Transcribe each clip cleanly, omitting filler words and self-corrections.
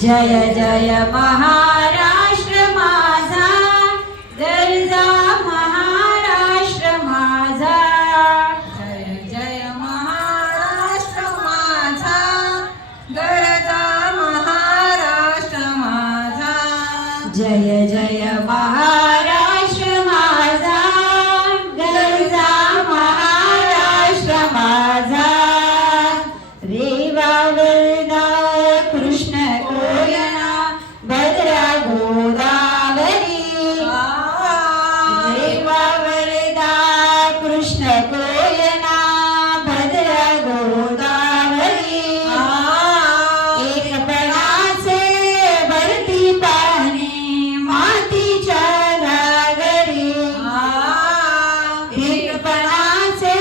जय जय महाराष्ट्र माझा, गरजा महाराष्ट्र माझा। जय जय महाराष्ट्र माझा, गरजा महाराष्ट्र माझा। जय जय महाराष्ट्र माझा, गरजा महाराष्ट्र माझा। रेवा वरदा कृष्ण कोयना, भद्रा गोदावरी। रेवा वरदा कृष्ण कोयना, भद्रा गोदावरी। एकपणाचे भरती पाणी मातीच्या घागरी। एकपणाचे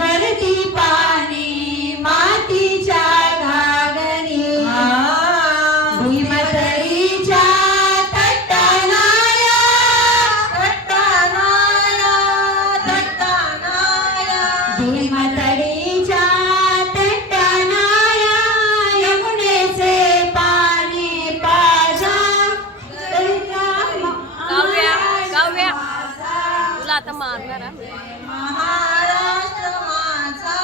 भरती पाणी मातीच्या घागरी। भीमतरीच्या तट्टानाया, तट्टानाया, तट्टानाया। भीमतरीच्या तट्टानाया, यमुनेचे पाणी पाजा। काव्या काव्या तुला आता मारणार हा मी. महाराष्ट्र माझा,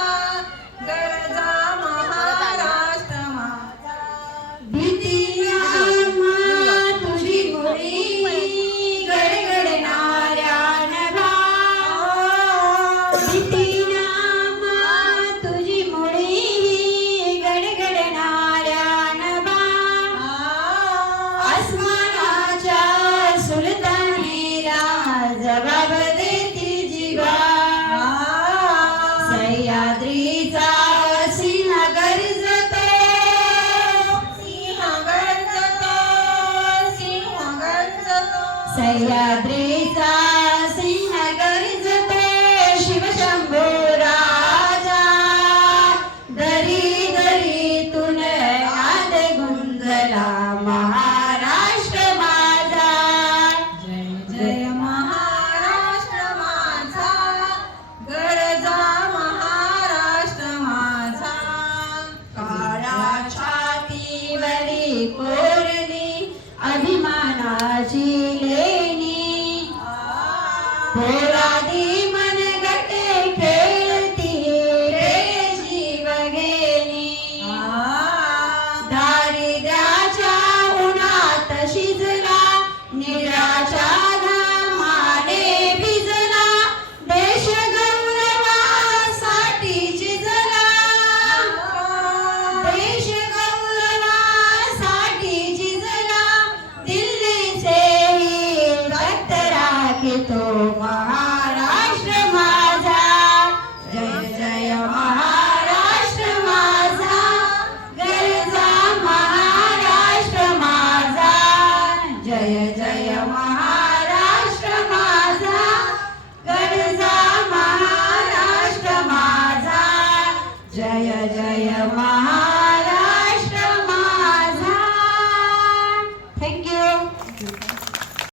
गरजा महाराष्ट्र माझा। भीती आम्हा तुझी मुळी, गडगडणाऱ्या नभा। भीती आम्हा तुझी मुळी, गडगडणाऱ्या नभा। आसमानाच्या सुलतानीला जबाब देती जिवा। सह्याद्रीचा सिंह गर्जतो, सिंह गर्जतो, सिंह गर्जतो। सह्याद्रीचा सिंह गर्जतो। शिवशंभो राजा, दरी दरीतून नाद गुंजला महाराष्ट्र माझा। जय जय महाराष्ट्र माझा, गरजा महाराष्ट्र माझा। काळा छातीवरी कोरली अभिमानाची लेणी। पोलादी मनगटे खेळती रे जीवघेणी। दारिद्र्याच्या उन्हात शिजला, निराच्या घामाने भिजला। देश गौरवासाठी झिजला, देश गौरवासाठी झिजला। दिल्लीचेही रक्त राखतो महाराष्ट्र माझा। जय जय महाराष्ट्र माझा, गरजा महाराष्ट्र माझा। जय जय महाराष्ट्र माझा, गरजा महाराष्ट्र माझा। जय जय महा